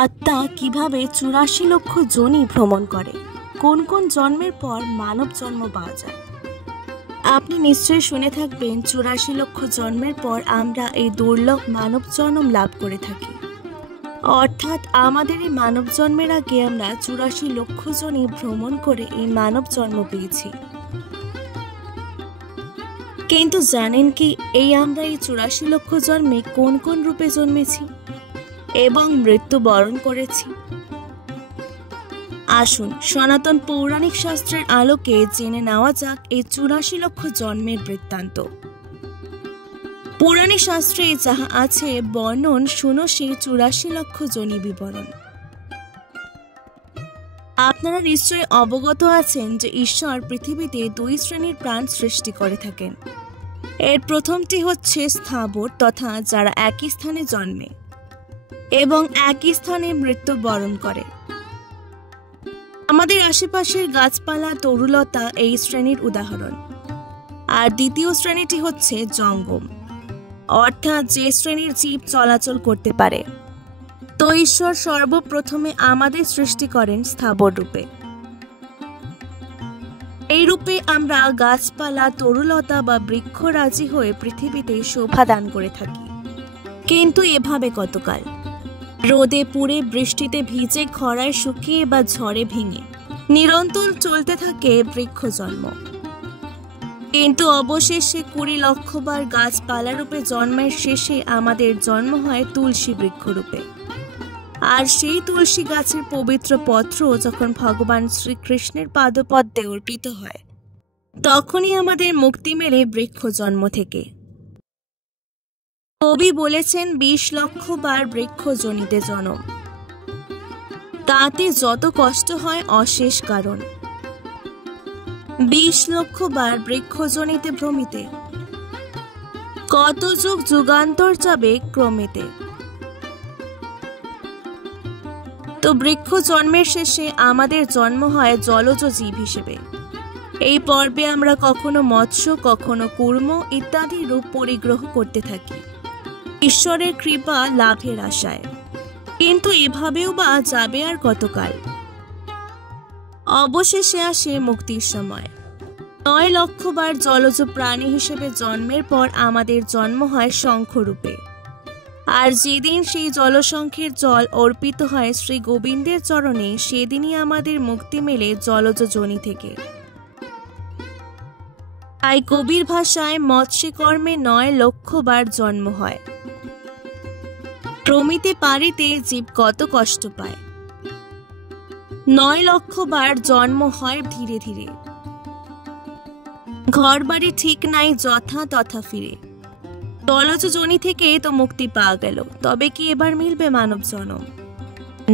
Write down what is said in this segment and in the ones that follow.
আত্মা কিভাবে ৮৪ লক্ষ যোনি ভ্রমণ করে, কোন কোন জন্মের পর মানব জন্ম পাওয়া যায়। আপনি নিশ্চয়ই শুনে থাকবেন ৮৪ লক্ষ জন্মের পর আমরা এই দুর্লভ মানব জন্ম লাভ করে থাকি। অর্থাৎ আমাদের এই মানব জন্মের আগে আমরা ৮৪ লক্ষ যোনি ভ্রমণ করে এই মানব জন্ম পেয়েছি। কিন্তু জানেন কি, আমরা এই ৮৪ লক্ষ জন্মে কোন কোন রূপে জন্মেছি এবং মৃত্যুবরণ করেছি। আসুন সনাতন পৌরাণিক শাস্ত্রের আলোকে জেনে নেওয়া যাক এই ৮৪ লক্ষ জন্মের বৃত্তান্ত। পৌরাণিক শাস্ত্রে যাহা আছে বর্ণন, শুনো সেই ৮৪ লক্ষ যোনি বিবরণ। আপনারা নিশ্চয়ই অবগত আছেন যে ঈশ্বর পৃথিবীতে ২ শ্রেণীর প্রাণ সৃষ্টি করে থাকেন। এর প্রথমটি হচ্ছে স্থাবর, তথা যারা একই স্থানে জন্মে এবং একই স্থানে মৃত্যুবরণ করে। আমাদের আশেপাশের গাছপালা, তরুলতা এই শ্রেণীর উদাহরণ। আর দ্বিতীয় শ্রেণীটি হচ্ছে জঙ্গম, অর্থাৎ যে শ্রেণীর জীব চলাচল করতে পারে। তো ঈশ্বর সর্বপ্রথমে আমাদের সৃষ্টি করেন স্থাবর রূপে। এই রূপে আমরা গাছপালা, তরুলতা বা বৃক্ষরাজি হয়ে পৃথিবীতে শোভা দান করে থাকি। কিন্তু এভাবে কতকাল? রোদে পুড়ে, বৃষ্টিতে ভিজে, খরায় শুকিয়ে বা ঝড়ে ভেঙে নিরন্তর চলতে থাকে বৃক্ষ জন্ম। কিন্তু অবশেষে ২০ লক্ষ বার গাছপালা রূপে জন্মের শেষে আমাদের জন্ম হয় তুলসী বৃক্ষ রূপে। আর সেই তুলসী গাছের পবিত্র পত্র যখন ভগবান শ্রীকৃষ্ণের পাদপদ্মে অর্পিত হয়, তখনই আমাদের মুক্তি মেলে বৃক্ষ জন্ম থেকে। কবি বলেছেন ২০ লক্ষ বার বৃক্ষ জনিতে জনম, তাতে যত কষ্ট হয় অশেষ কারণ। ২০ লক্ষ বার বৃক্ষ জনিতে ভ্রমিতে, কত যুগ যুগান্তর যাবে ক্রমেতে। তো বৃক্ষ জন্মের শেষে আমাদের জন্ম হয় জলজ জীব হিসেবে। এই পর্বে আমরা কখনো মৎস্য, কখনো কূর্ম ইত্যাদি রূপ পরিগ্রহ করতে থাকি ঈশ্বরের কৃপা লাভের আশায়। কিন্তু এভাবেও বা যাবে আর কতকাল? অবশেষে আসে মুক্তির সময়। ৯ লক্ষ বার জলজ প্রাণী হিসেবে জন্মের পর আমাদের জন্ম হয় শঙ্খরূপে। আর যেদিন সেই জলশঙ্খের জল অর্পিত হয় শ্রী গোবিন্দের চরণে, সেদিনই আমাদের মুক্তি মেলে জলজ যোনি থেকে। তাই কবির ভাষায় মৎস্য কর্মে ৯ লক্ষ বার জন্ম হয়। প্রমিতে পারিতে জীব কত কষ্ট পায়। ৯ লক্ষ বার জন্ম হয় ধীরে ধীরে। ঘর বাড়ি ঠিক নাই, যথা তথা ফিরে। জলজ যোনি থেকে তো মুক্তি পাওয়া গেল, তবে কি এবার মিলবে মানব জন্ম?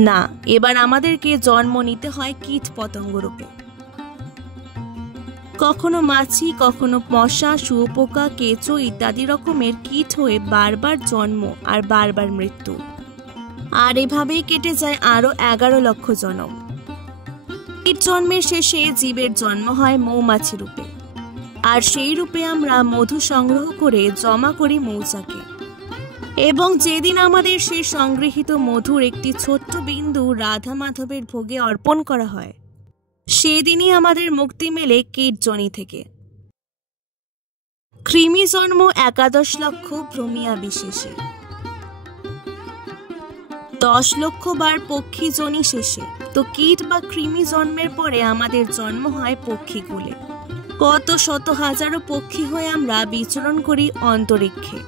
না, এবার আমাদেরকে জন্ম নিতে হয় কীট পতঙ্গ রূপে। কখনো মাছি, কখনো মশা, শুঁয়োপোকা, কেঁচো ইত্যাদি রকমের কীট হয়ে বারবার জন্ম আর বারবার মৃত্যু। আর এভাবেই কেটে যায় আরো ১১ লক্ষ জন্ম। কীট জন্মের শেষে জীবের জন্ম হয় মৌমাছি রূপে। আর সেই রূপে আমরা মধু সংগ্রহ করে জমা করি মৌচাকে। এবং যেদিন আমাদের সেই সংগৃহীত মধুর একটি ছোট্ট বিন্দু রাধা মাধবের ভোগে অর্পণ করা হয়, সেদিনই আমাদের মুক্তি মেলে কীট যোনি থেকে। কৃমি জন্ম ১১ লক্ষ ভ্রমিয়া বিশেষে। ১০ লক্ষ বার পক্ষী যোনি শেষে। তো কীট বা কৃমি জন্মের পরে আমাদের জন্ম হয় পক্ষীকুলে। কত শত হাজারো পক্ষী হয়ে আমরা বিচরণ করি অন্তরিক্ষে।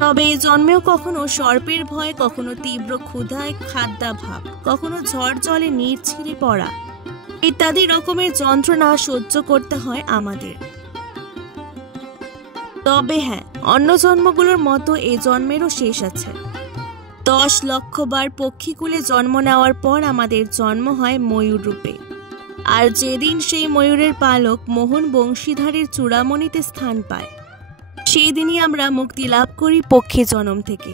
তবে এ জন্মেও কখনো সর্পের ভয়, কখনো তীব্র ক্ষুধায় খাদ্যাভাব, কখনো ঝড় জলে নীর ছিঁড়ে পড়া ইত্যাদি রকমের যন্ত্রণা সহ্য করতে হয় আমাদের। তবে হ্যাঁ, অন্য জন্মগুলোর মতো এ জন্মেরও শেষ আছে। ১০ লক্ষ বার পক্ষীকুলে জন্ম নেওয়ার পর আমাদের জন্ম হয় ময়ূর রূপে। আর যেদিন সেই ময়ূরের পালক মোহন বংশীধারের চূড়ামণিতে স্থান পায়, সেই দিনই আমরা মুক্তি লাভ করি পক্ষী জন্ম থেকে।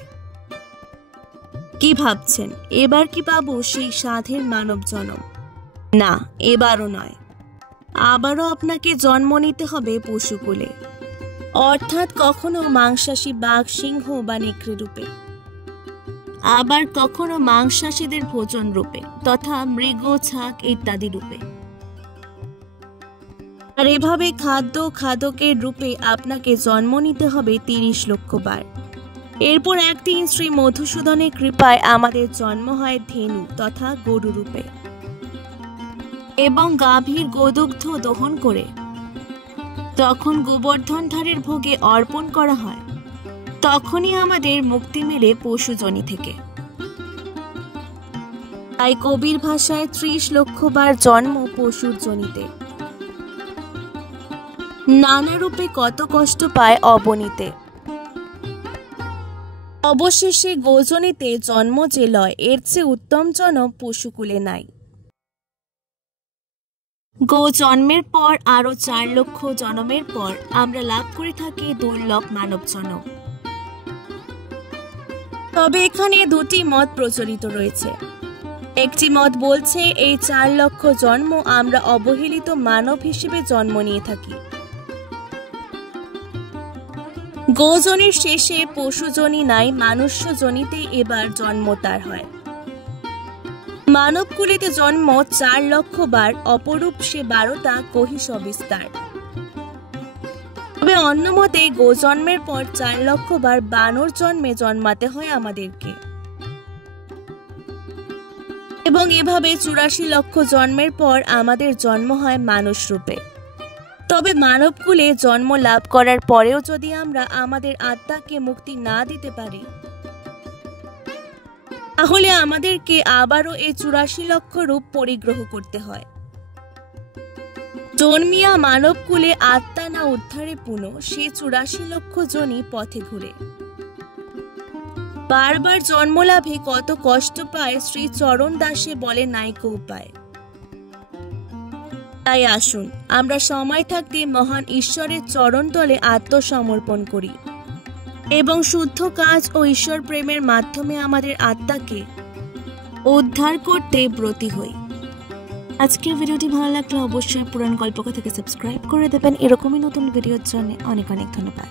কি ভাবছেন, এবার কি পাবো সেই সাধের মানব জন্ম? না, এবারও নয়। আবারও আপনাকে জন্ম নিতে হবে পশুকুলে, অর্থাৎ কখনো মাংসাশী বাঘ, সিংহ বা নেকড়ে রূপে। আবার কখনো মাংসাশীদের ভোজন রূপে তথা মৃগ, ছাগ ইত্যাদি রূপে। আর এভাবে খাদ্য খাদকের রূপে আপনাকে জন্ম নিতে হবে 30 লক্ষ বার। এরপর একদিন শ্রী মধুসূদনের কৃপায় আমাদের জন্ম হয় ধেনু তথা গরু রূপে এবং গাভীর গোদুগ্ধ দহন করে তখন গোবর্ধনধারীর ভোগে অর্পণ করা হয়। তখনই আমাদের মুক্তি মেলে পশুজনি থেকে। তাই কবির ভাষায় 30 লক্ষ বার জন্ম পশুর জনিতে। নানা রূপে কত কষ্ট পায় অবনীতে, অবশেষে গোজনিতে জন্ম যে লয়, এর চেয়ে উত্তম জনম পশুকুলে নাই। গো জন্মের পর আরো 4 লক্ষ জন্মের পর আমরা লাভ করে থাকি দুর্লভ মানব জন্ম। তবে এখানে দুটি মত প্রচলিত রয়েছে। একটি মত বলছে এই 4 লক্ষ জন্ম আমরা অবহেলিত মানব হিসেবে জন্ম নিয়ে থাকি। গোজনের শেষে পশুজনি নাই, মানুষ্যজনিতে এবার জন্ম তার হয়। মানবকুলেতে জন্ম 4 লক্ষ বার, অপরূপ সে 12টা কহি সবিস্তার। তবে অন্য মতে গোজন্মের পর 4 লক্ষ বার বানর জন্মে জন্মাতে হয় আমাদেরকে এবং এভাবে 84 লক্ষ জন্মের পর আমাদের জন্ম হয় মানুষ রূপে। তবে মানবকুলে জন্ম লাভ করার পরেও যদি আমরা আমাদের আত্মাকে মুক্তি না দিতে পারি, তাহলে আমাদেরকে আবারও এই 84 লক্ষ রূপ পরিগ্রহ করতে হয়। জন্মিয়া মানবকুলে আত্মা না উদ্ধারে পুনঃ, সে 84 লক্ষ জনি পথে ঘুরে। বারবার জন্মলাভে কত কষ্ট পায়, শ্রী চরণ দাসে বলে নাইকো উপায়। তাই আসুন আমরা সময় থাকতে মহান ঈশ্বরের চরণ তলে আত্মসমর্পণ করি এবং শুদ্ধ কাজ ও ঈশ্বর প্রেমের মাধ্যমে আমাদের আত্মাকে উদ্ধার করতে ব্রতী হই। আজকের ভিডিওটি ভালো লাগলে অবশ্যই পুরাণ গল্পকথা থেকে সাবস্ক্রাইব করে দেবেন। এরকমই নতুন ভিডিওর জন্য অনেক অনেক ধন্যবাদ।